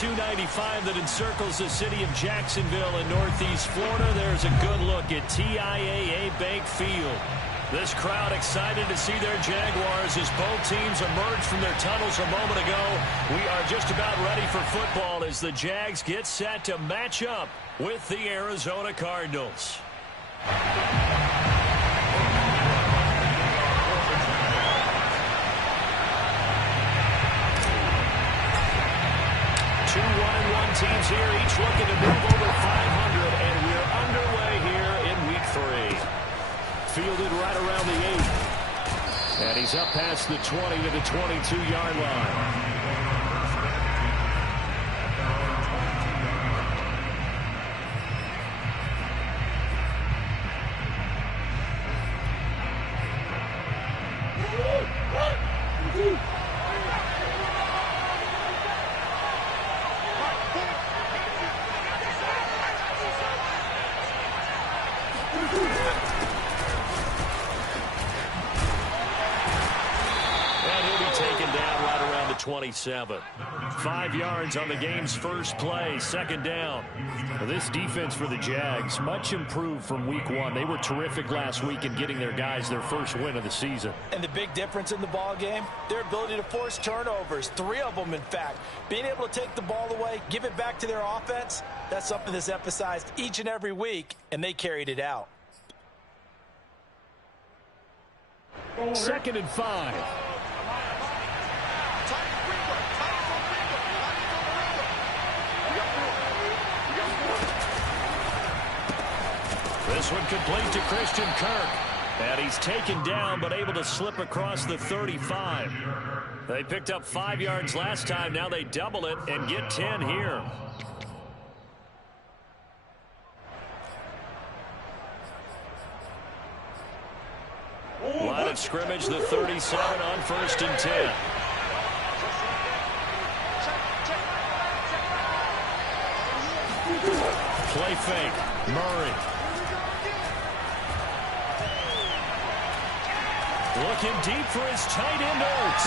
295 that encircles the city of Jacksonville in northeast Florida. There's a good look at TIAA Bank Field. This crowd excited to see their Jaguars as both teams emerged from their tunnels a moment ago. We are just about ready for football as the Jags get set to match up with the Arizona Cardinals. 2-1-1 teams here, each looking to move over 500, and we're underway here in Week 3. Fielded right around the 8. And he's up past the 20 to the 22-yard line. And he'll be taken down right around the 27. 5 yards on the game's first play, second down. This defense for the Jags, much improved from Week 1. They were terrific last week in getting their guys their first win of the season. And the big difference in the ball game, their ability to force turnovers, 3 of them in fact. Being able to take the ball away, give it back to their offense, that's something that's emphasized each and every week, and they carried it out. 2nd and 5. This one complete to Christian Kirk. And he's taken down but able to slip across the 35. They picked up 5 yards last time. Now they double it and get 10 here. Line of scrimmage, the 37 on 1st and 10. Play fake. Murray. Looking deep for his tight end, Ertz.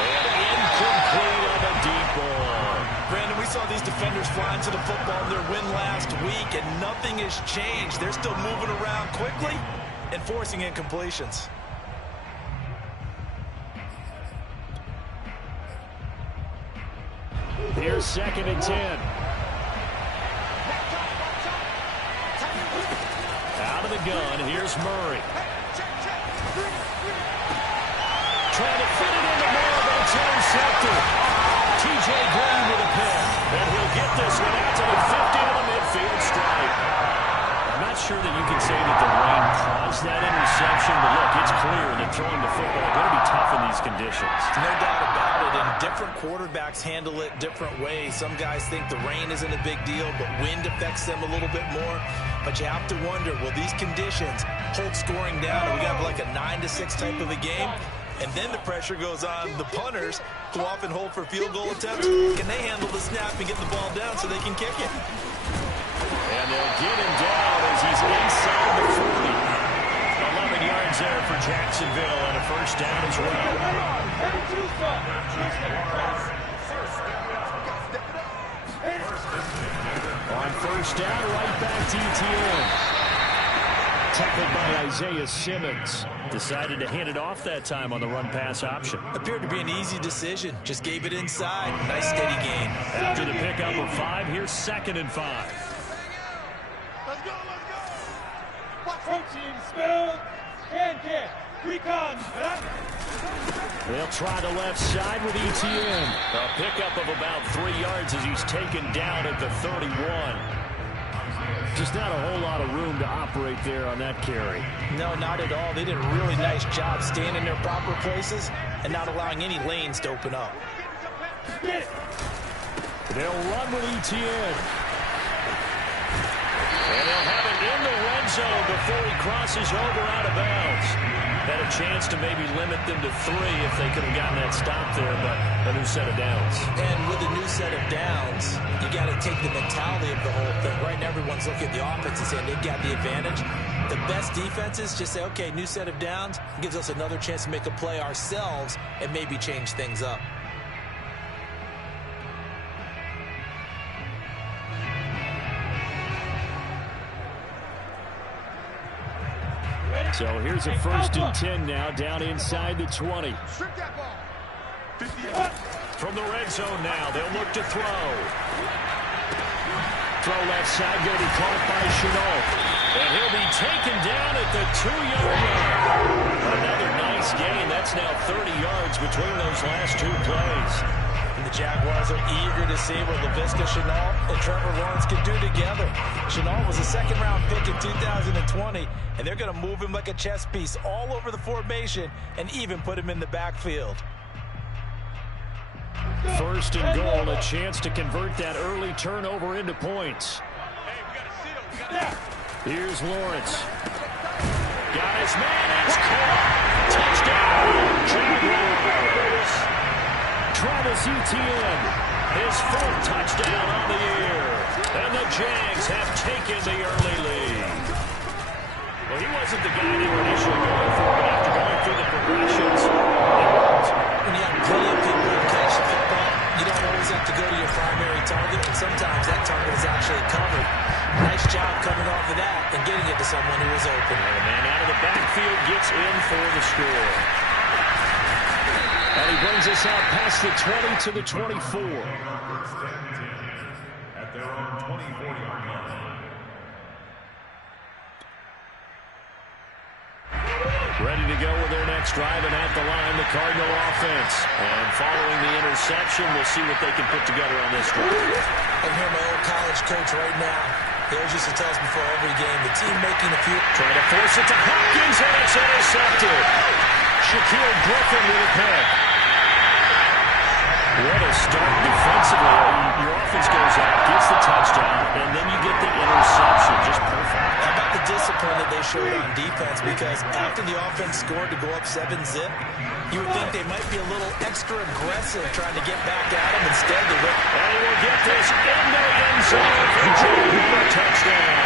And incomplete on a deep ball. Brandon, we saw these defenders flying to the football in their win last week, and nothing has changed. They're still moving around quickly and forcing incompletions. Here's 2nd and 10. Out of the gun, here's Murray. Trying to fit it into Moore, but it's intercepted. T.J. Green with a pick. And he'll get this one out to the 50 to the midfield stripe. I'm not sure that you can say that the rain caused that interception, but look, it's clear that throwing the football is going to be tough in these conditions. No doubt about it, and different quarterbacks handle it different ways. Some guys think the rain isn't a big deal, but wind affects them a little bit more. But you have to wonder, will these conditions hold scoring down? Are we going to have like a 9-6 type of a game? And then the pressure goes on the punters, who often hold for field goal attempts. Can they handle the snap and get the ball down so they can kick it? And they'll get him down as he's inside the 40. 11 yards there for Jacksonville and a first down as well. On first down, right back to Etienne. Tackled by Isaiah Simmons. Decided to hand it off that time on the run-pass option. Appeared to be an easy decision. Just gave it inside. Nice steady gain. After the pickup of 5, here's 2nd and 5. Let's go, let's go. Approaching spell. Can. Recon. They'll try the left side with Etienne. A pickup of about 3 yards as he's taken down at the 31. Just not a whole lot of room to operate there on that carry. No, not at all. They did a really nice job staying in their proper places and not allowing any lanes to open up. They'll run with Etienne. And they'll have it in the red zone before he crosses over out of bounds. Had a chance to maybe limit them to 3 if they could have gotten that stop there, but a new set of downs. And with a new set of downs, you got to take the mentality of the whole thing. Right now, everyone's looking at the offense and saying they've got the advantage. The best defenses just say, okay, new set of downs, gives us another chance to make a play ourselves and maybe change things up. So here's a 1st and 10 now, down inside the 20. From the red zone now, they'll look to throw. Throw left side, going to be caught by Shenault. And he'll be taken down at the 2-yard line. Another nice gain. That's now 30 yards between those last 2 plays. And the Jaguars are eager to see what Laviska Shenault and Trevor Lawrence can do together. Shenault was a 2nd-round pick in 2020, and they're going to move him like a chess piece all over the formation and even put him in the backfield. 1st and goal, a chance to convert that early turnover into points. Here's Lawrence. Got his man, it's caught. Touchdown, Jaguars. Travis Etienne, his 4th touchdown on the year. And the Jags have taken the early lead. Well, he wasn't the guy they were initially going for, but after going through the progressions, it worked. When you have plenty of people who catch the football, you don't always have to go to your primary target, and sometimes that target is actually covered. Nice job coming off of that and getting it to someone who was open. And the man out of the backfield gets in for the score. And he brings us out past the 20 to the 24. At their own 24-yard line. Ready to go with their next drive, and at the line, the Cardinal offense. And following the interception, we'll see what they can put together on this drive. I'm here, my old college coach right now. He always used to tell us before every game, the team making a few... Trying to force it to Hopkins, and it's intercepted. Shaquille Griffin with a pick. What a start defensively. Your offense goes out, gets the touchdown, and then you get the interception. Just perfect. How about the discipline that they showed on defense? Because after the offense scored to go up 7-zip, you would think they might be a little extra aggressive trying to get back at him. Instead, they went... And he will get this in the end zone for a touchdown.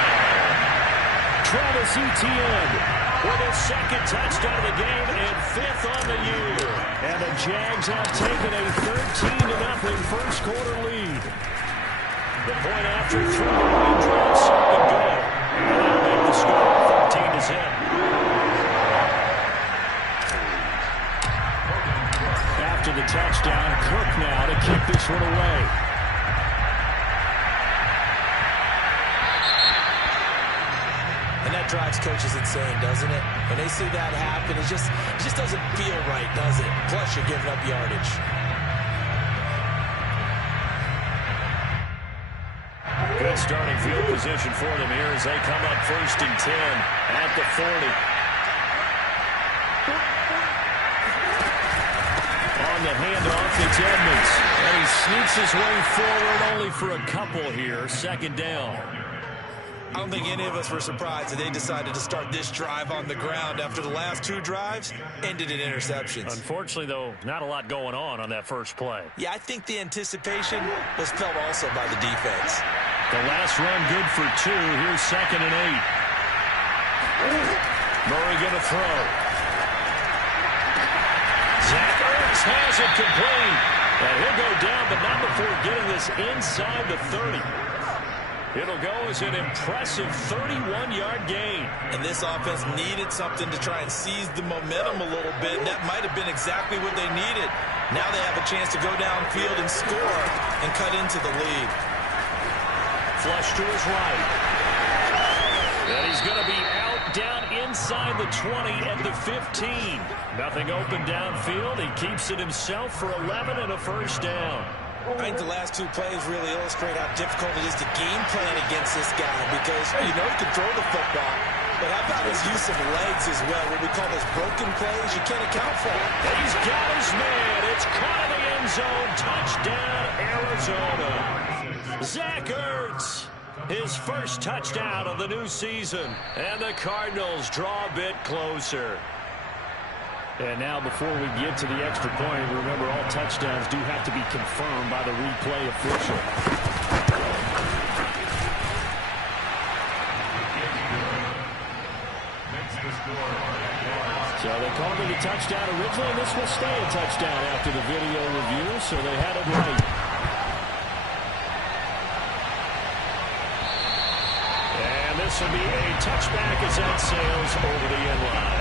Travis Etienne with his 2nd touchdown of the game and 5th on the year. And the Jags have taken a 13-0 first quarter lead. The point after 3 raindrops, 2nd goal. And they'll make the score 13-0. After the touchdown, Cook now to kick this one away. And that drives coaches insane, doesn't it? When they see that happen, it just doesn't feel right, does it? Plus, you're giving up yardage. Good starting field position for them here as they come up 1st and 10 at the 40. On the handoff, it's Edmonds. And he sneaks his way forward only for a couple here. 2nd down. I don't think any of us were surprised that they decided to start this drive on the ground after the last 2 drives ended in interceptions. Unfortunately, though, not a lot going on that first play. Yeah, I think the anticipation was felt also by the defense. The last run good for 2. Here's 2nd and 8. Murray going to throw. Zach Ertz has it complete. And he'll go down, but not before getting this inside the 30. It'll go as an impressive 31-yard gain. And this offense needed something to try and seize the momentum a little bit, and that might have been exactly what they needed. Now they have a chance to go downfield and score and cut into the lead. Flush to his right. And he's going to be out down inside the 20 at the 15. Nothing open downfield. He keeps it himself for 11 and a 1st down. I think the last 2 plays really illustrate how difficult it is to game plan against this guy because you know he can throw the football, but how about his use of legs as well, what we call those broken plays you can't account for. He's got his man. It's caught in the end zone. Touchdown, Arizona. Zach Ertz, his 1st touchdown of the new season, and the Cardinals draw a bit closer. And now before we get to the extra point, remember all touchdowns do have to be confirmed by the replay official. So they called it a touchdown originally, and this will stay a touchdown after the video review, so they had it right. And this this will be a touchback as that sails over the end line.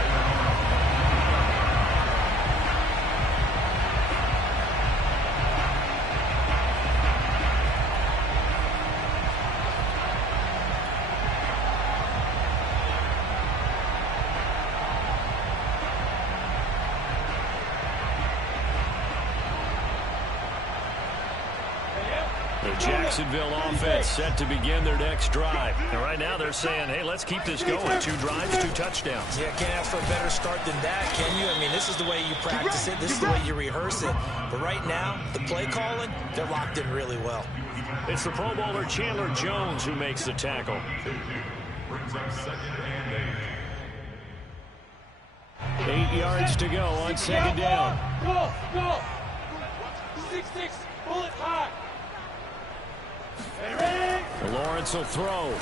The Jacksonville offense set to begin their next drive. And right now they're saying, hey, let's keep this going. 2 drives, 2 touchdowns. Yeah, can't ask for a better start than that, can you? I mean, this is the way you practice it. This is the way you rehearse it. But right now, the play calling, they're locked in really well. It's the Pro Bowler Chandler Jones who makes the tackle. Brings up 2nd and 8 yards to go on 2nd down. Go! 6-6, bullets high. Lawrence will throw.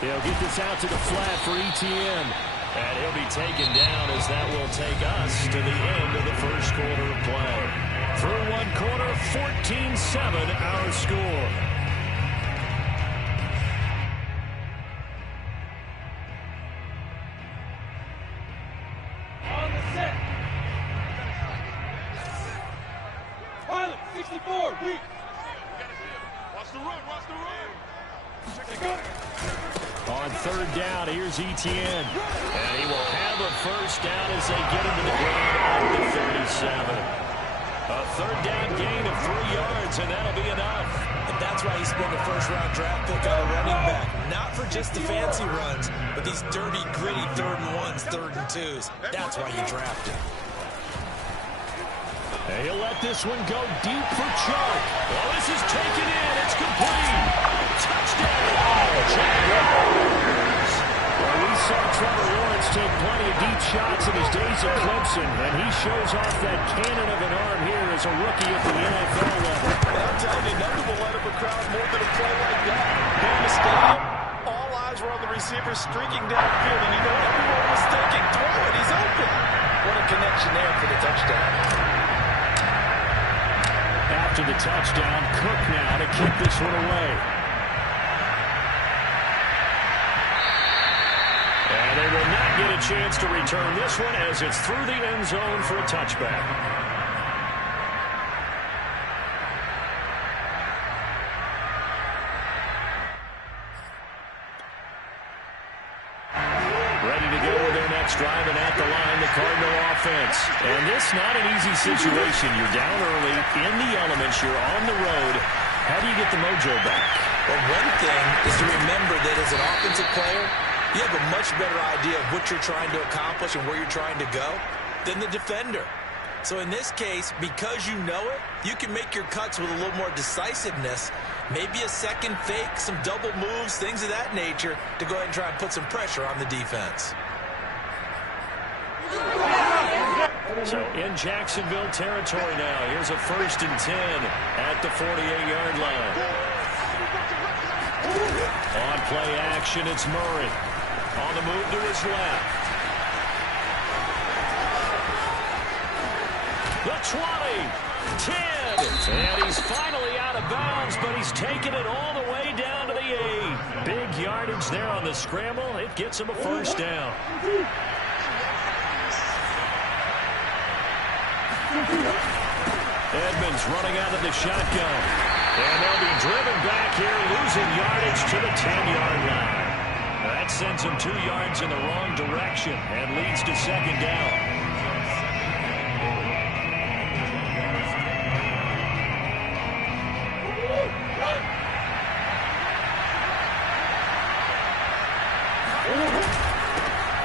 He'll get this out to the flat for Etienne. And he'll be taken down as that will take us to the end of the first quarter of play. Through 1 quarter, 14-7 our score. On the set. Pilot, 64, weak. On 3rd down, here's Etienne. And he will have a first down as they get him to the ground at the 37. A 3rd down gain of 3 yards, and that'll be enough. And that's why you spend a first-round draft pick on a running back. Not for just the fancy runs, but these dirty, gritty 3rd and 1s, 3rd and 2s. That's why you draft him. And he'll let this one go deep for Chark. Well, this is taken in. It's complete. Touchdown, Jaguars. Well, we saw Trevor Lawrence take plenty of deep shots in his days at Clemson, and he shows off that cannon of an arm here as a rookie at the NFL level. I'm telling you, nothing will light up a crowd more than a play like that. Here in the stadium, all eyes were on the receiver streaking downfield, and you know everyone was thinking, throw it, he's open. What a connection there for the touchdown. After the touchdown, Cook now to keep this one away. And they will not get a chance to return this one as it's through the end zone for a touchback. Ready to go with their next drive, and at the line, the Cardinal offense. And this not an easy situation. You're down early, in the elements, you're on the road. How do you get the mojo back? Well, one thing is to remember that as an offensive player, you have a much better idea of what you're trying to accomplish and where you're trying to go than the defender. So in this case, because you know it, you can make your cuts with a little more decisiveness, maybe a second fake, some double moves, things of that nature, to go ahead and try and put some pressure on the defense. So in Jacksonville territory now, here's a 1st and 10 at the 48-yard line. On play action, it's Murray. On the move to his left. The 20, 10, and he's finally out of bounds, but he's taken it all the way down to the 8. Big yardage there on the scramble. It gets him a first down. Edmonds running out of the shotgun. And they'll be driven back here, losing yardage to the 10-yard line. That sends him 2 yards in the wrong direction and leads to 2nd down.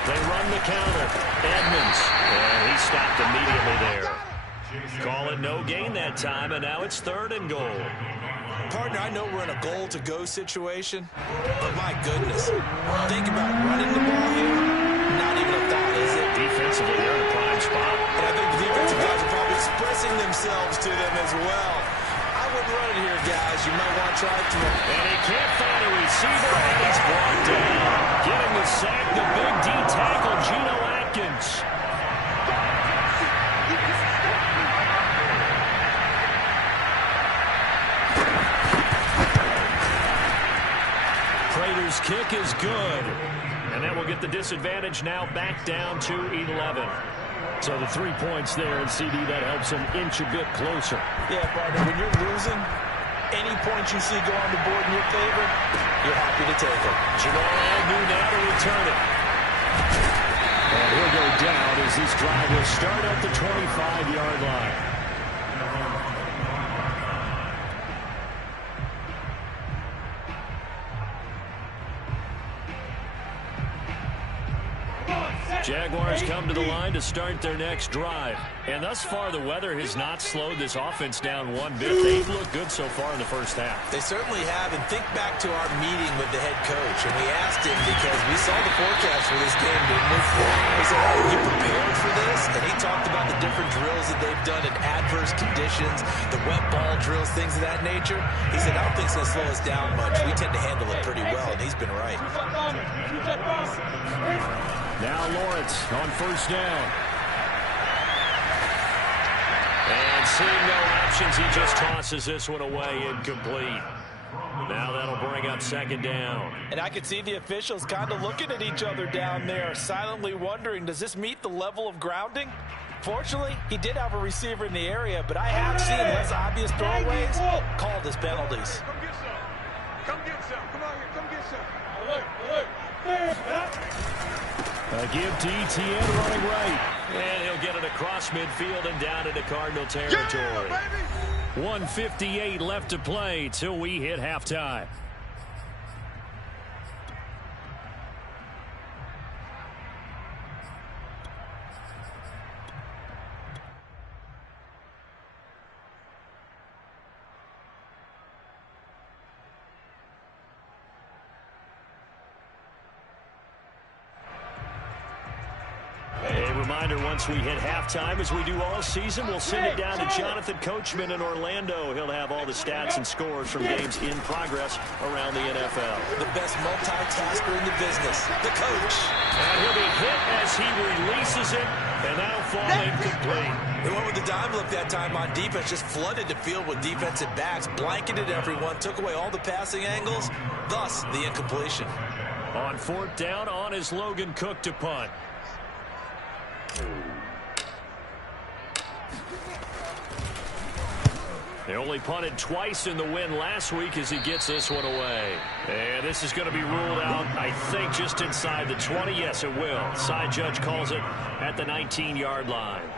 They run the counter. Edmonds. And he stopped immediately there. Call it no gain that time, and now it's 3rd and goal. Partner, I know we're in a goal-to-go situation, but my goodness, think about running the ball here. Not even a thought, is it? Defensively, they're in a prime spot. And I think the defensive guys are probably expressing themselves to them as well. I wouldn't run it here, guys. You might want to try it through. And he can't find a receiver, and he's brought down. Getting the sack, the big D tackle, Geno Atkins. Jaguars' kick is good. And that will get the disadvantage now back down to 11. So the 3 points there, and CD, that helps them inch a bit closer. Yeah, partner, when you're losing, any points you see go on the board in your favor, you're happy to take them. Jamal Agnew now to return it. And he'll go down as this drive will start at the 25-yard line. Jaguars come to the line to start their next drive. And thus far, the weather has not slowed this offense down one bit. They've looked good so far in the first half. They certainly have. And think back to our meeting with the head coach. And we asked him because we saw the forecast for this game, didn't we? We said, "Are you prepared for this?" And he talked about the different drills that they've done in adverse conditions, the wet ball drills, things of that nature. He said, "I don't think it's going to slow us down much. We tend to handle it pretty well." And he's been right. Now Lawrence on first down. And seeing no options, he just tosses this one away, incomplete. Now that'll bring up second down. And I could see the officials kind of looking at each other down there, silently wondering, does this meet the level of grounding? Fortunately, he did have a receiver in the area, but I have seen less obvious throwaways called as penalties. Come get some. Come get some. Come on here. Come get some. Alert. A give to Etienne running right. And he'll get it across midfield and down into Cardinal territory. 1:58 left to play till we hit halftime. Reminder, once we hit halftime, as we do all season, we'll send it down to Jonathan Coachman in Orlando. He'll have all the stats and scores from games in progress around the NFL. The best multitasker in the business, the coach. And he'll be hit as he releases it, and that'll fall incomplete. They went with the dime look that time on defense, just flooded the field with defensive backs, blanketed everyone, took away all the passing angles, thus the incompletion. On fourth down, on is Logan Cook to punt. They only punted twice in the win last week as he gets this one away. And this is going to be ruled out, I think, just inside the 20. Yes, it will. Side judge calls it at the 19-yard line.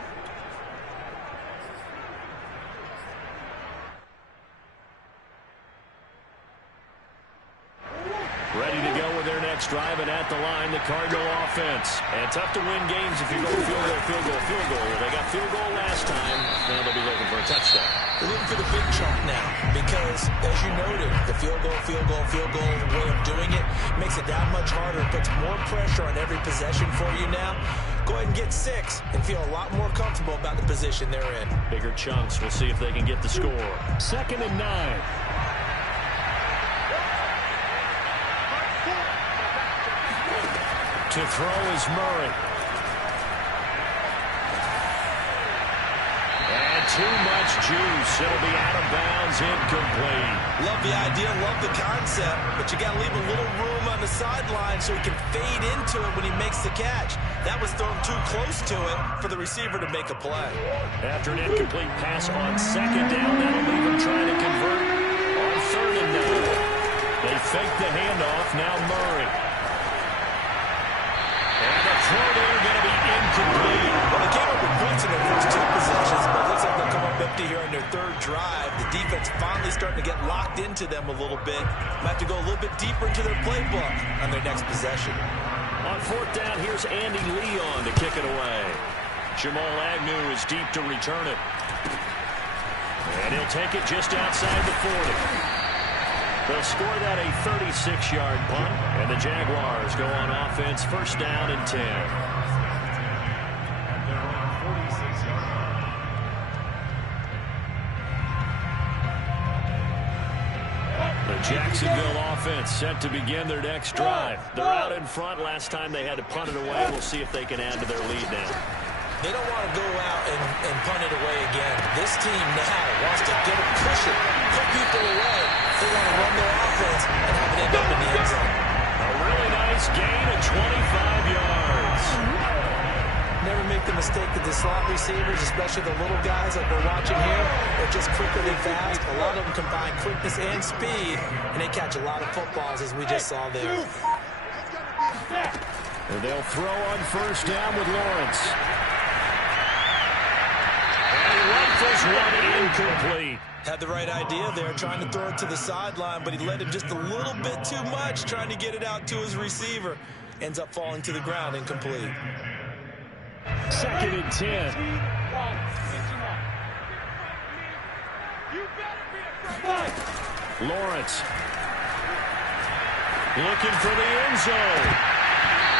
Ready to go with their next drive, and at the line, the Cardinal offense. And tough to win games if you go field goal, field goal, field goal. They got field goal last time. Now they'll be looking for a touchdown. They're looking for the big chunk now because, as you noted, the field goal way of doing it makes it that much harder. It puts more pressure on every possession for you now. Go ahead and get 6 and feel a lot more comfortable about the position they're in. Bigger chunks. We'll see if they can get the score. 2nd and 9. To throw is Murray. And too much juice. It'll be out of bounds, incomplete. Love the idea, love the concept, but you got to leave a little room on the sideline so he can fade into it when he makes the catch. That was thrown too close to it for the receiver to make a play. After an incomplete pass on 2nd down, that'll leave him trying to convert on 3rd and 9. They fake the handoff. Now Murray. And the throw there going to be incomplete. Well, they came up with points in their first 2 possessions, but it looks like they'll come up empty here on their 3rd drive. The defense finally starting to get locked into them a little bit. Might have to go a little bit deeper into their playbook on their next possession. On 4th down, here's Andy Leon to kick it away. Jamal Agnew is deep to return it. And he'll take it just outside the 40. They'll score that a 36-yard punt, and the Jaguars go on offense, 1st down and 10. The Jacksonville offense set to begin their next drive. They're out in front. Last time they had to punt it away. We'll see if they can add to their lead now. They don't want to go out and punt it away again. This team now wants to get a push it, put people away. They want to run their offense and have it end up in the end zone. nice gain of 25 yards. Never make the mistake that the slot receivers, especially the little guys like we're watching here, are just quicker than fast. A lot of them combine quickness and speed, and they catch a lot of footballs, as we just saw there. And they'll throw on first down with Lawrence. And he rifles one incomplete. Had the right idea there, trying to throw it to the sideline, but he let him just a little bit too much, trying to get it out to his receiver. Ends up falling to the ground, incomplete. 2nd and 10. Lawrence looking for the end zone.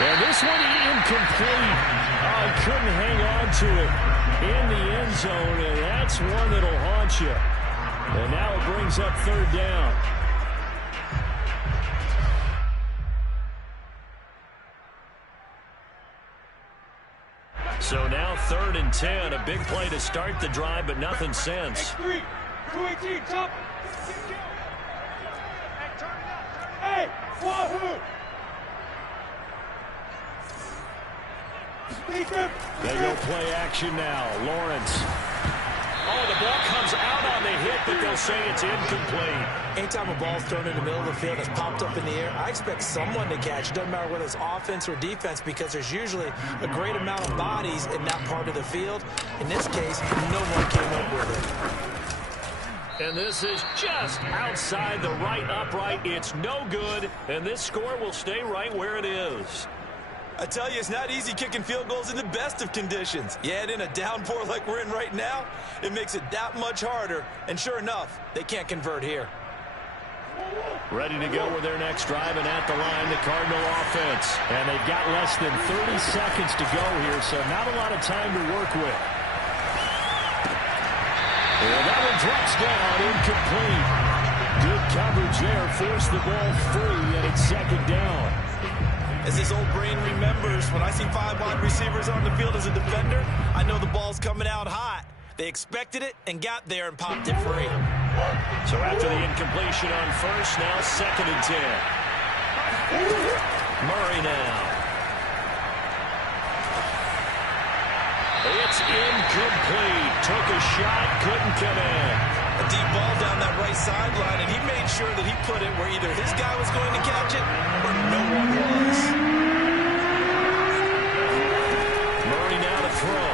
And this one incomplete. Oh, couldn't hang on to it in the end zone, and that's one that'll haunt you. And now it brings up 3rd down. So now 3rd and 10. A big play to start the drive, but nothing since. Hey, 218, top. Hey, Wahoo! They go play action now. Lawrence. Oh, the ball comes out on the hit, but they'll say it's incomplete. Anytime a ball's thrown in the middle of the field, it's popped up in the air, I expect someone to catch. It doesn't matter whether it's offense or defense, because there's usually a great amount of bodies in that part of the field. In this case, no one came up with it. And this is just outside the right upright. It's no good, and this score will stay right where it is. I tell you, it's not easy kicking field goals in the best of conditions. Yet in a downpour like we're in right now, it makes it that much harder. And sure enough, they can't convert here. Ready to go with their next drive, and at the line, the Cardinal offense. And they've got less than 30 seconds to go here, so not a lot of time to work with. Well, that one drops down, incomplete. Good coverage there, forced the ball free, and it's 2nd down. As this old brain remembers, when I see 5 wide receivers on the field as a defender, I know the ball's coming out hot. They expected it and got there and popped it free. So after the incompletion on first, now 2nd and 10. Murray now. It's incomplete. Took a shot, couldn't come in. A deep ball down that right sideline, and he made sure that he put it where either his guy was going to catch it or no one was. Murray now to throw.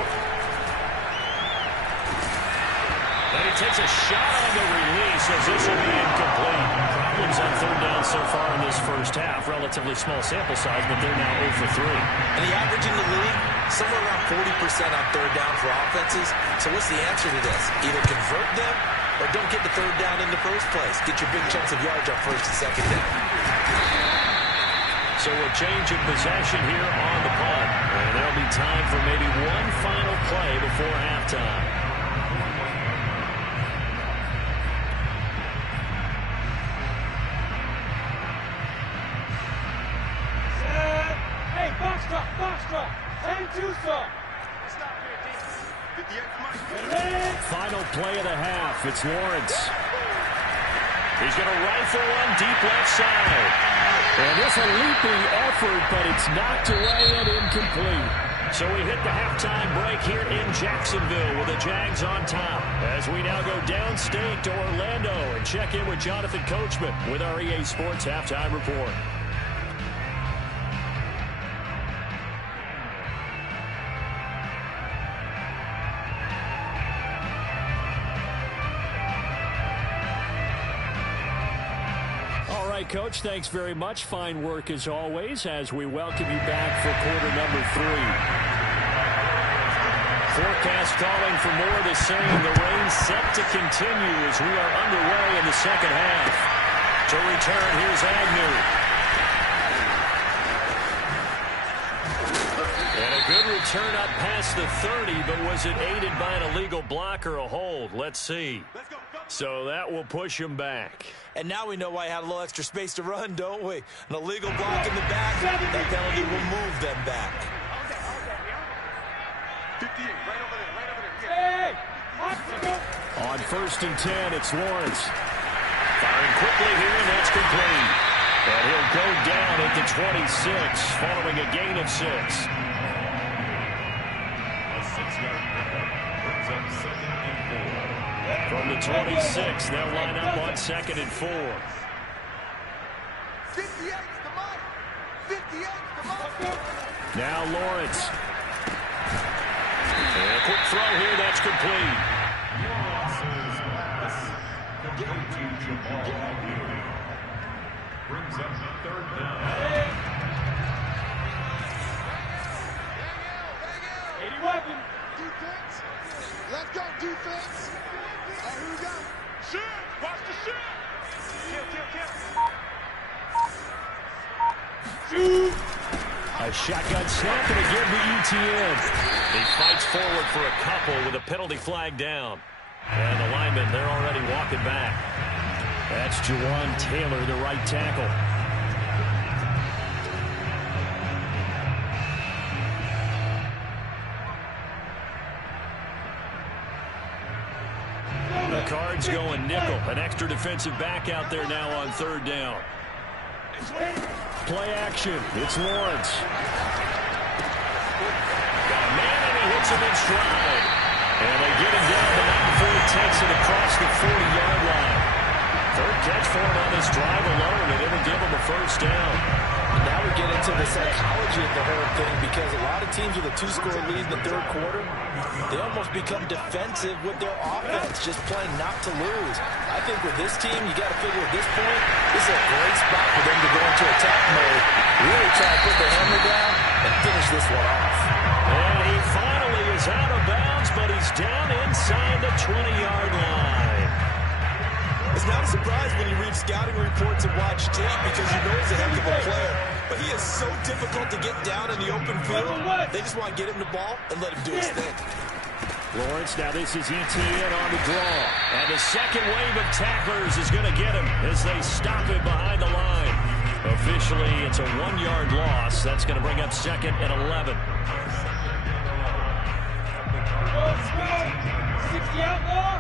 And he takes a shot on the release as this will be incomplete. Problems on 3rd down so far in this first half. Relatively small sample size, but they're now 0 for 3. And the average in the league, somewhere around 40% on 3rd down for offenses. So what's the answer to this? Either convert them or don't get the 3rd down in the first place. Get your big chunks of yards on 1st and 2nd down. So we'll change in possession here on the punt. And there'll be time for maybe one final play before halftime. Hey, box drop. 10-2 stop. Final play of the half. It's Lawrence. He's going to rifle one deep left side. And it's a leaping effort, but it's knocked away and incomplete. So we hit the halftime break here in Jacksonville with the Jags on top. As we now go downstate to Orlando and check in with Jonathan Coachman with our EA Sports Halftime Report. Coach, thanks very much. Fine work as always as we welcome you back for quarter number 3. Forecast calling for more of the same. The rain set to continue as we are underway in the second half. To return, here's Agnew. And a good return up past the 30, but was it aided by an illegal block or a hold? Let's see. So that will push him back. And now we know why he had a little extra space to run, don't we? An illegal block in the back, that penalty will move them back. 58, right over there. Hey! On 1st and 10, it's Lawrence. Firing quickly here, and that's complete. And he'll go down at the 26 following a gain of 6. A 6-yard pickup brings up 2nd and 4. From the 26, they'll line up on 2nd and 4. 58's the mark. 58's the mark. Now Lawrence. And a quick throw here, that's complete. Losses pass. Complete to Jamal Adams. Brings up 3rd down. 81. Defense. Let's go, defense. Here we go. Shit. Watch the shit. Kill. Shoot. A shotgun snap and again to ETN. He fights forward for a couple with a penalty flag down. And the linemen, they're already walking back. That's Juwan Taylor, the right tackle. The Cards going nickel. An extra defensive back out there now on 3rd down. Play action. It's Lawrence. Got a man and he hits him in stride. And they get him down to 9 before he takes it across the 40-yard line. 3rd catch for him on this drive alone, and it'll give him a 1st down. Now we get into the psychology of the whole thing, because a lot of teams with a 2-score lead in the 3rd quarter, they almost become defensive with their offense, just playing not to lose. I think with this team, you got to figure at this point, this is a great spot for them to go into attack mode, really try to put the hammer down and finish this one off. And he finally is out of bounds, but he's down inside the 20-yard line. It's not a surprise when you read scouting reports and watch tape, because you know he's a heck of a player. But he is so difficult to get down in the open field. They just want to get him the ball and let him do his thing. Lawrence, now this is ETN on the draw. And the second wave of tacklers is going to get him as they stop him behind the line. Officially, it's a 1-yard loss. That's going to bring up 2nd and 11. 60 outlaw.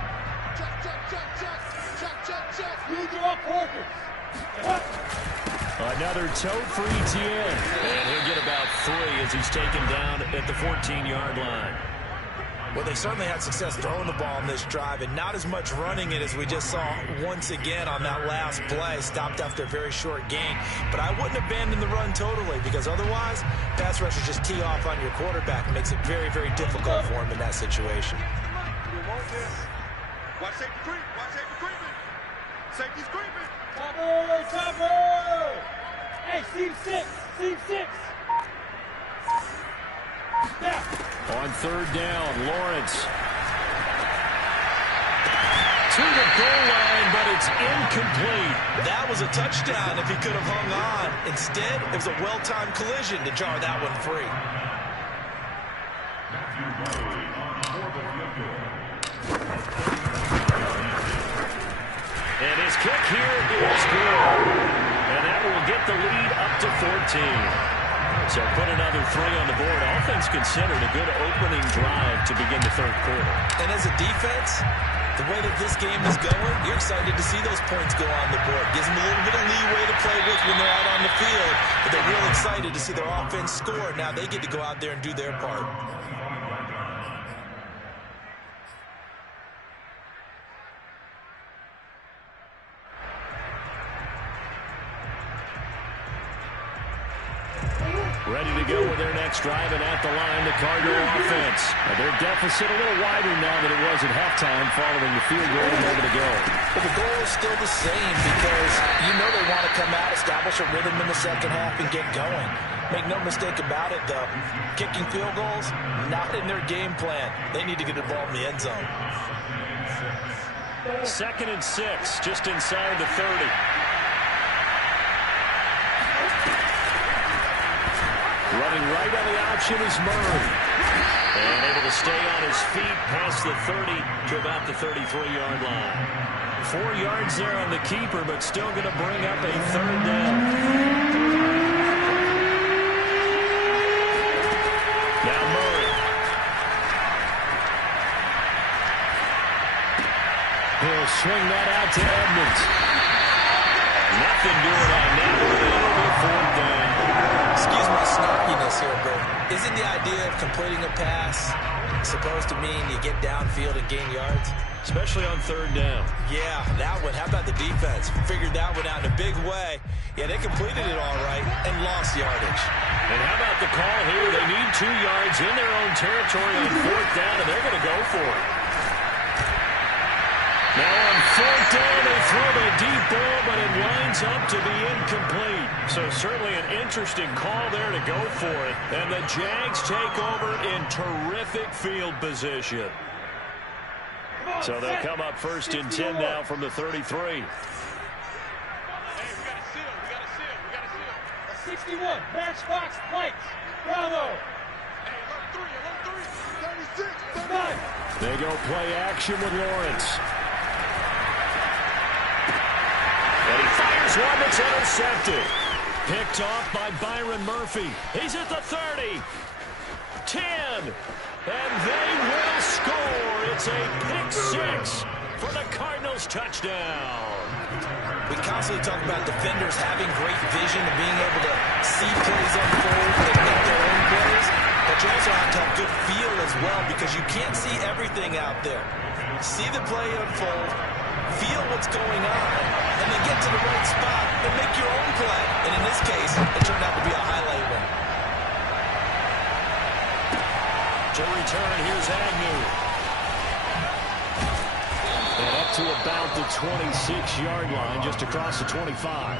Check. You draw corkers. Another tote for ETN. And he'll get about 3 as he's taken down at the 14-yard line. Well, they certainly had success throwing the ball on this drive, and not as much running it as we just saw once again on that last play. Stopped after a very short gain. But I wouldn't abandon the run totally, because otherwise, pass rushers just tee off on your quarterback. It makes it very, very difficult for him in that situation. Watch safety creep. Watch safety creeping. Safety's creeping. Cover. Hey, seam 6. Now. On 3rd down, Lawrence. To the goal line, but it's incomplete. That was a touchdown if he could have hung on. Instead, it was a well-timed collision to jar that one free. And his kick here is good. And that will get the lead up to 14. So put another 3 on the board. All things considered, a good opening drive to begin the 3rd quarter. And as a defense, the way that this game is going, you're excited to see those points go on the board. Gives them a little bit of leeway to play with when they're out on the field. But they're real excited to see their offense score. Now they get to go out there and do their part. Ready to go with their next drive, and at the line, the Cardinal offense. Their deficit a little wider now than it was at halftime following the field goal a moment ago. But the goal is still the same, because you know they want to come out, establish a rhythm in the second half, and get going. Make no mistake about it, though. Kicking field goals, not in their game plan. They need to get the ball in the end zone. 2nd and 6, just inside the 30. Running right on the option is Murray. And able to stay on his feet past the 30 to about the 33-yard line. 4 yards there on the keeper, but still going to bring up a 3rd down. Now Murray. He'll swing that out to Edmonds. Nothing doing on that. It'll be 4 Isn't the idea of completing a pass supposed to mean you get downfield and gain yards? Especially on third down. Yeah, that one. How about the defense? Figured that one out in a big way. Yeah, they completed it all right and lost yardage. And how about the call here? They need 2 yards in their own territory on fourth down, and they're going to go for it. Now on fourth down, they throw the deep ball, but it winds up to be incomplete. So certainly an interesting call there to go for it. And the Jags take over in terrific field position. So they'll come up first and 10 now from the 33. Hey, we got a seal. We got a seal. We got a seal. 61, Matchbox Lights. Bravo. Hey, alert 3, 36, 9. They go play action with Lawrence. And he fires one that's intercepted. Picked off by Byron Murphy. He's at the 30. 10. And they will score. It's a pick-6 for the Cardinals touchdown. We constantly talk about defenders having great vision and being able to see plays unfold and make their own plays. But you also have to have good feel as well because you can't see everything out there. See the play unfold, feel what's going on, and then get to the right spot and make your own play. And in this case, it turned out to be a highlight one. To return, here's Agnew. And up to about the 26-yard line, just across the 25.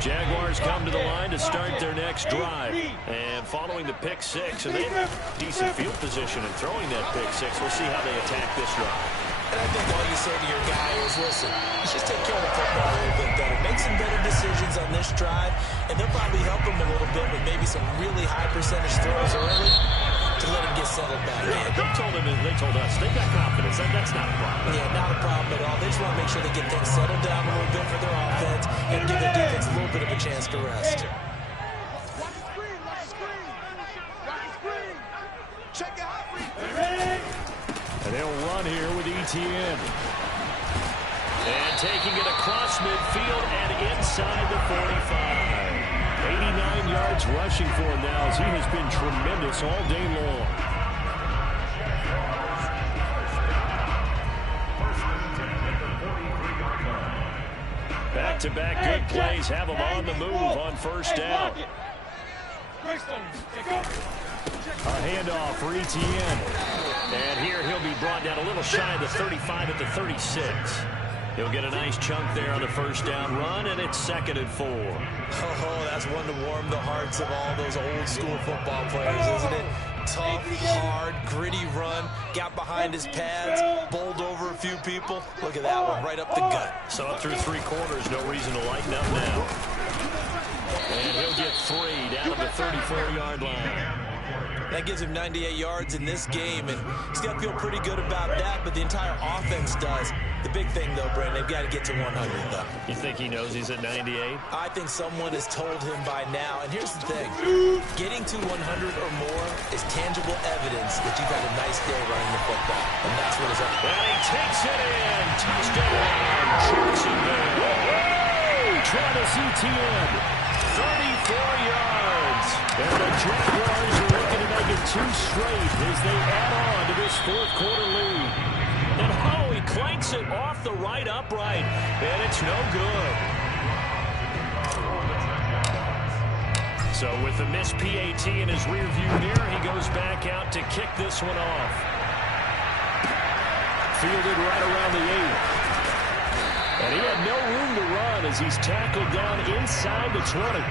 Jaguars come to the line to start their next drive. And following the pick-6, and they have decent field position in throwing that pick-6. We'll see how they attack this drive. And I think all you say to your guy is, listen, let's just take care of the football a little bit better. Make some better decisions on this drive, and they'll probably help him a little bit with maybe some really high percentage throws early to let him get settled back in. They told us they got confidence. That's not a problem. Yeah, not a problem at all. They just want to make sure they get things settled down a little bit for their offense and give their defense a little bit of a chance to rest. Watch the screen, watch the screen. Watch the screen. Check it out. And they'll run here with Etienne. And taking it across midfield and inside the 45. 89 yards rushing for him now as he has been tremendous all day long. Back-to-back good plays have him on the move on first down. A handoff for Etienne. And here he'll be brought down a little shy of the 35 at the 36. He'll get a nice chunk there on the first down run, and it's 2nd and 4. Oh, that's one to warm the hearts of all those old school football players, isn't it? Tough, hard, gritty run, got behind his pads, bowled over a few people. Look at that one, right up the gut. So up through 3 quarters, no reason to lighten up now. And he'll get 3 down to the 34-yard line. That gives him 98 yards in this game, and he's got to feel pretty good about that, but the entire offense does. The big thing, though, Brandon, they've got to get to 100, though. You think he knows he's at 98? I think someone has told him by now, and here's the thing. Getting to 100 or more is tangible evidence that you've had a nice day running the football, and that's what is up. And he takes it in. Touchdown, Jacksonville. Travis Etienne, 34 yards. And the Jaguars are looking to make it 2 straight as they add on to this 4th quarter lead. And he clanks it off the right upright, and it's no good. So with the missed PAT in his rearview mirror, he goes back out to kick this one off. Fielded right around the 8. And he had no room to run as he's tackled down inside the 20.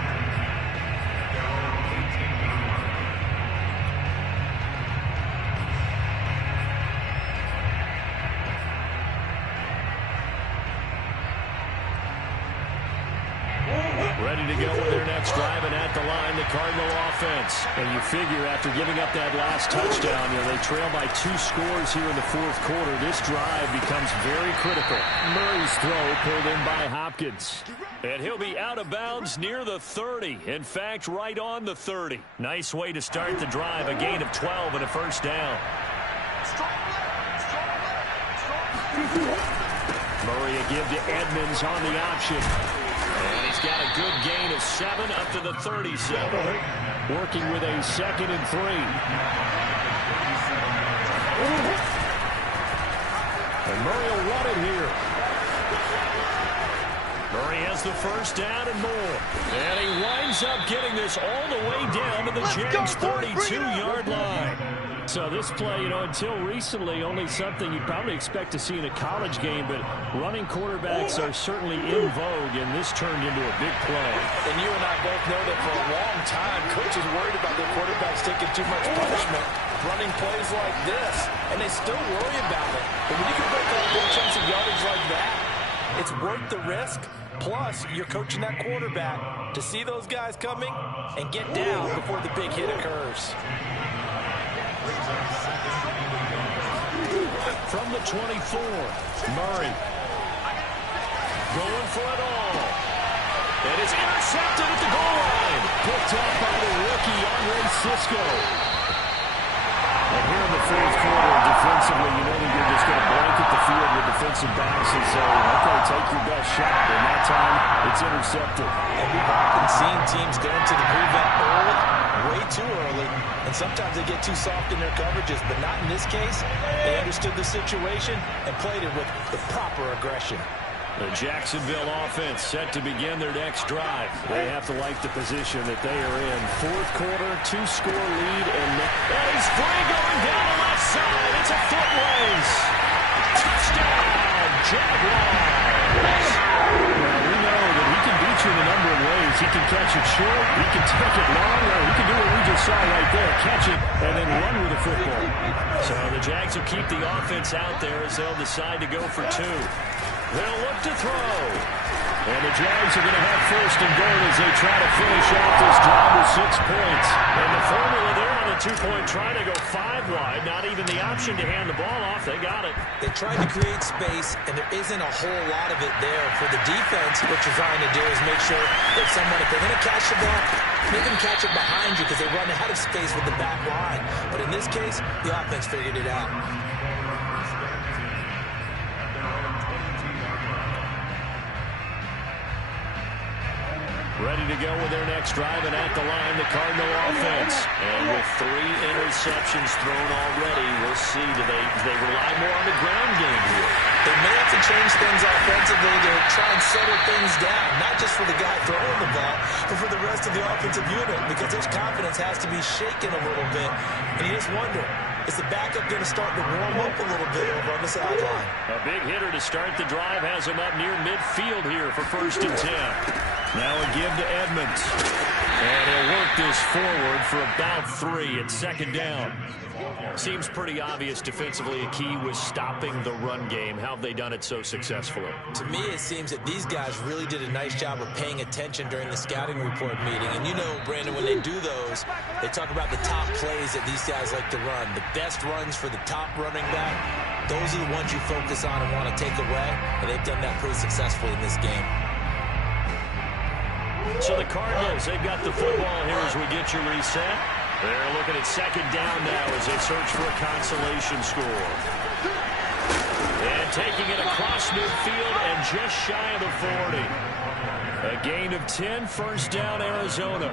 Ready to go with their next drive, and at the line, the Cardinal offense. And you figure after giving up that last touchdown, they trail by 2 scores here in the 4th quarter. This drive becomes very critical. Murray's throw pulled in by Hopkins. And he'll be out of bounds near the 30. In fact, right on the 30. Nice way to start the drive. A gain of 12 and a first down. Murray a give to Edmonds on the option. And he's got a good gain of 7 up to the 37. Working with a 2nd and 3. And Murray will run it here. Murray has the first down and more. And he winds up getting this all the way down to the Jags 32-yard line. So this play, until recently, only something you'd probably expect to see in a college game, but running quarterbacks are certainly in vogue, and this turned into a big play. And you and I both know that for a long time, coaches worried about their quarterbacks taking too much punishment, running plays like this, and they still worry about it. But when you can break up big chunks of yardage like that, it's worth the risk. Plus, you're coaching that quarterback to see those guys coming and get down before the big hit occurs. From the 24, Murray going for it all. It is intercepted at the goal line. Picked up by the rookie, Andre Cisco. And here in the fourth quarter, defensively, that you're just going to blanket the field with defensive backs and say, okay, take your best shot. And that time, it's intercepted. And we've often seen teams go into the prevent early, way too early, and sometimes they get too soft in their coverages, but not in this case. They understood the situation and played it with the proper aggression. The Jacksonville offense set to begin their next drive. They have to like the position that they are in. Fourth quarter, 2-score lead, and he's free going down the left side. It's a foot race. Touchdown, Jaguars. Well, we know that he can beat you in a number of ways. He can catch it short, he can take it long, or he can do what we just saw right there, catch it and then run with the football. So the Jags will keep the offense out there as they'll decide to go for 2. They'll look to throw. And the Jags are going to have first and goal as they try to finish out this drive with 6 points. And the formula there on the 2-point try to go 5 wide. Not even the option to hand the ball off. They got it. They tried to create space, and there isn't a whole lot of it there. For the defense, what you're trying to do is make sure that if they're going to catch the ball, make them catch it behind you because they run out of space with the back line. But in this case, the offense figured it out. Ready to go with their next drive, and at the line, the Cardinal offense. And with 3 interceptions thrown already, we'll see, do they rely more on the ground game here? They may have to change things offensively to try and settle things down, not just for the guy throwing the ball, but for the rest of the offensive unit, because his confidence has to be shaken a little bit. And you just wonder, is the backup going to start to warm up a little bit over on the sideline? A big hitter to start the drive has him up near midfield here for 1st and 10. Now a give to Edmonds. And he'll work this forward for about 3 at 2nd down. Seems pretty obvious defensively a key was stopping the run game. How have they done it so successfully? To me, it seems that these guys really did a nice job of paying attention during the scouting report meeting. And Brandon, when they do those, they talk about the top plays that these guys like to run. The best runs for the top running back, those are the ones you focus on and want to take away. And they've done that pretty successfully in this game. So the Cardinals, they've got the football here as we get your reset. They're looking at 2nd down now as they search for a consolation score. And taking it across midfield and just shy of the 40. A gain of 10, 1st down, Arizona.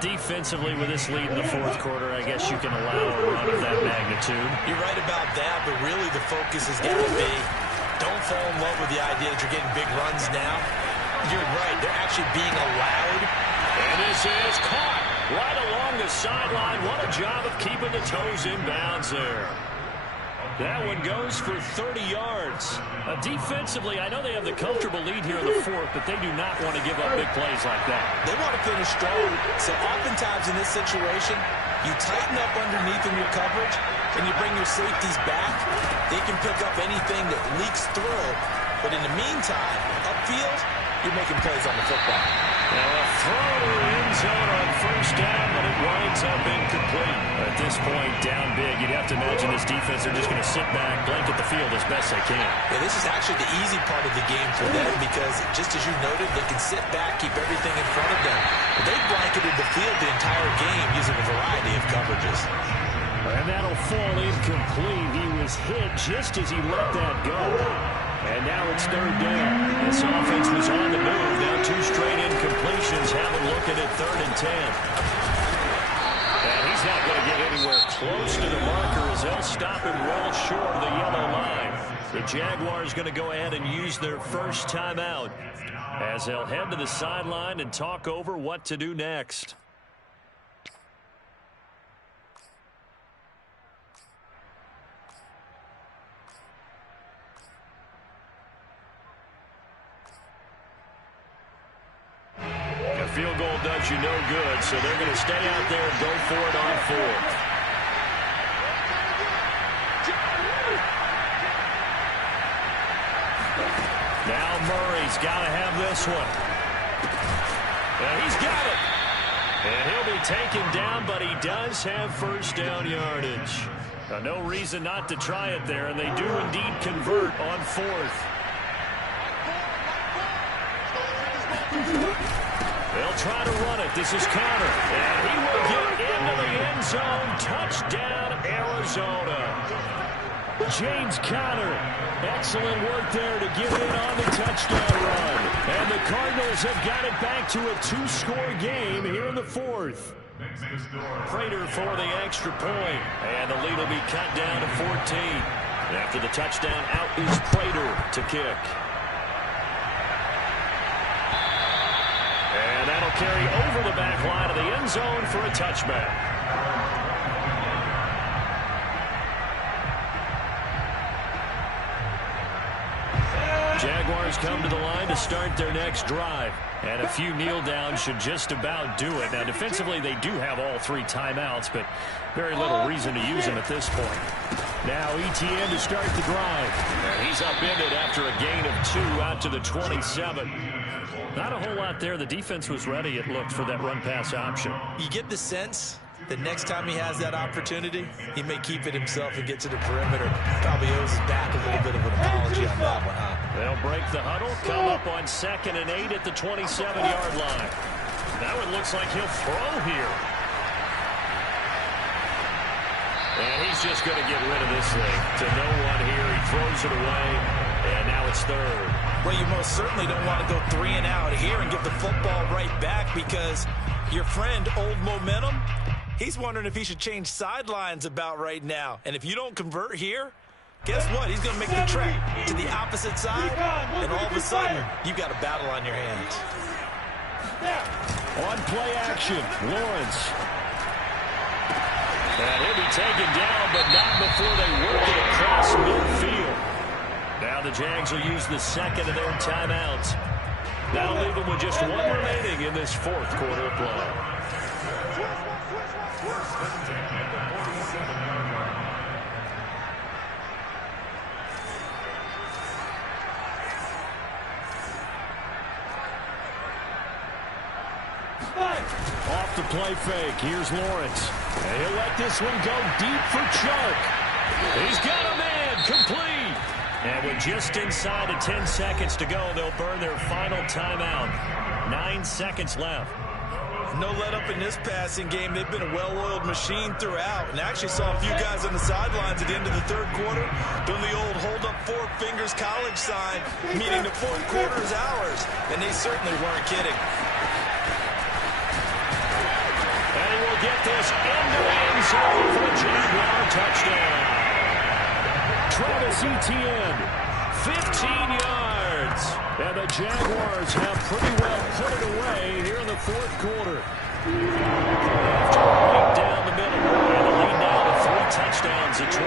Defensively with this lead in the fourth quarter, I guess you can allow a run of that magnitude. You're right about that, but really the focus has got to be don't fall in love with the idea that you're getting big runs now. You're right, they're actually being allowed. And this is caught right along the sideline. What a job of keeping the toes in bounds there. That one goes for 30 yards. Defensively, I know they have the comfortable lead here in the fourth, but they do not want to give up big plays like that. They want to finish strong. So oftentimes in this situation, you tighten up underneath in your coverage, and you bring your safeties back. They can pick up anything that leaks through. But in the meantime, upfield, you're making plays on the football. Now a throw to the end zone on 1st down, but it winds up incomplete. At this point, down big, you'd have to imagine this defense, they're just going to sit back, blanket the field as best they can. Yeah, this is actually the easy part of the game for them because, just as you noted, they can sit back, keep everything in front of them. But they blanketed the field the entire game using a variety of coverages. And that'll fall incomplete. He was hit just as he let that go. And now it's third down. This offense was on the move. Now 2 straight incompletions have them looking at 3rd and 10. And he's not going to get anywhere close to the marker as they'll stop him well short of the yellow line. The Jaguars going to go ahead and use their first timeout as they'll head to the sideline and talk over what to do next. A field goal does you no good, so they're going to stay out there and go for it on 4th. Now Murray's got to have this one. And he's got it. And he'll be taken down, but he does have first down yardage. No reason not to try it there, and they do indeed convert on 4th. They'll try to run it. This is Conner. And he will get into the end zone. Touchdown, Arizona. James Conner. Excellent work there to get in on the touchdown run. And the Cardinals have got it back to a 2-score game here in the 4th. Prater for the extra point. And the lead will be cut down to 14. After the touchdown, out is Prater to kick. And that'll carry over the back line of the end zone for a touchback. Jaguars come to the line to start their next drive. And a few kneel downs should just about do it. Now, defensively, they do have all 3 timeouts, but very little reason to use them at this point. Now, Etienne to start the drive. And he's upended after a gain of 2 out to the 27. Not a whole lot there. The defense was ready, it looked, for that run-pass option. You get the sense that next time he has that opportunity, he may keep it himself and get to the perimeter. Probably owes his back a little bit of an apology on that one, huh? They'll break the huddle, come up on 2nd and 8 at the 27-yard line. That one looks like he'll throw here. And he's just going to get rid of this thing to no one here. He throws it away, and now it's 3rd. Well, you most certainly don't want to go 3 and out here and give the football right back because your friend, Old Momentum, he's wondering if he should change sidelines about right now. And if you don't convert here, guess what? He's going to make the trek to the opposite side, and all of a sudden, you've got a battle on your hands. On play action, Lawrence. And he'll be taken down, but not before they work it across midfield. Now the Jags will use the 2nd of their timeouts. That'll leave them with just 1 remaining in this 4th quarter of play. Off the play fake. Here's Lawrence. And he'll let this one go deep for Chark. He's got a man. Complete. And with just inside of 10 seconds to go, they'll burn their final timeout. 9 seconds left. No let up in this passing game. They've been a well-oiled machine throughout. And I actually saw a few guys on the sidelines at the end of the 3rd quarter doing the old hold up 4 fingers college sign, meaning the 4th quarter is ours. And they certainly weren't kidding. And he will get this into the end zone for a Jaguar touchdown. Travis Etienne, 15 yards. And the Jaguars have pretty well put it away here in the 4th quarter. Right down the middle. And the lead now to 3 touchdowns at 21.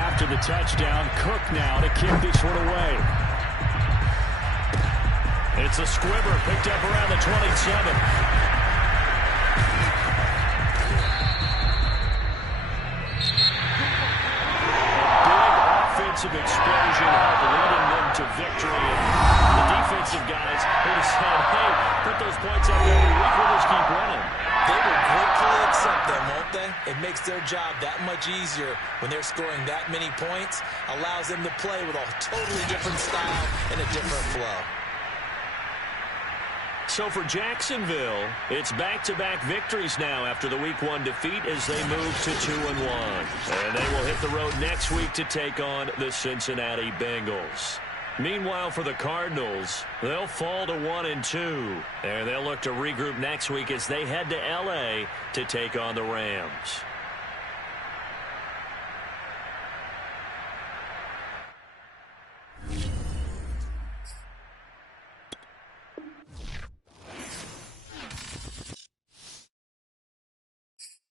After the touchdown, Cook now to kick this one away. It's a squibber picked up around the 27. Offensive explosion leading them to victory. And the defensive guys would have said, hey, put those points up every week. We'll just keep running. They will gratefully accept them, won't they? It makes their job that much easier when they're scoring that many points. Allows them to play with a totally different style and a different flow. So for Jacksonville, it's back-to-back victories now after the Week 1 defeat as they move to 2-1. And they will hit the road next week to take on the Cincinnati Bengals. Meanwhile, for the Cardinals, they'll fall to 1-2. And they'll look to regroup next week as they head to L.A. to take on the Rams.